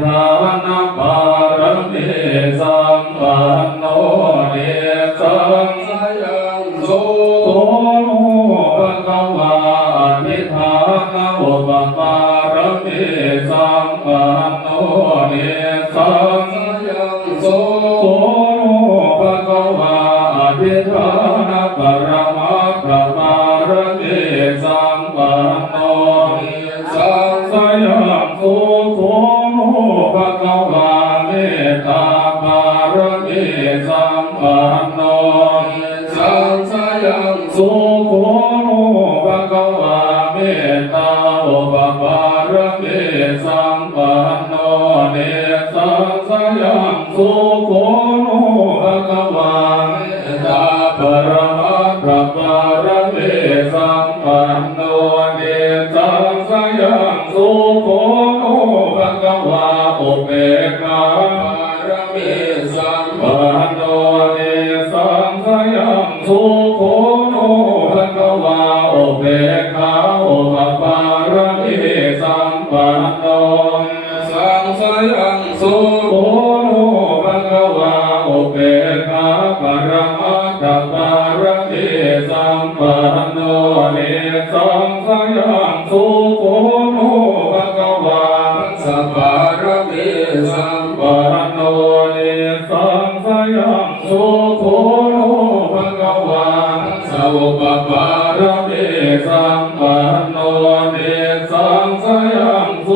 ธานบารมีสัมปันโนเนสังสยังโสโตโนภะคะวาอภิธานาอุปปารมีสัมปันโนเนสังสยังโสโตโนภะคะวาอภิธานาปรมัตถปารมีสัมปันโนเนสังสยังโสโตโนภะคะวาเมตตาปารมีสัมปันโนเนสังสยังโสโตโนภะคะวาเมตตาอุปปารมีสัมปันโนเนสังสยังโสโตโนภะคะวาเมตตาปรมัตถปารมีสัมปันโนเนสังสยังโสโตโนภะคะวาอุเบกขาปารมีสัมปันโนเนสังสยังโสโตโนภะคะวาอุเบกขาอุปปารมีสัมปันโนสังสยังโสโตโนภะคะวาอุเบกขาปรมัตถปารมีสัมปันโนเนสังสยังโสโตโนภะคะวาสัพพารมีสัมปันโนเนสังสยังโสโตโนภะคะวาสัพพปารมีสัมปันโนเนสังสยังโส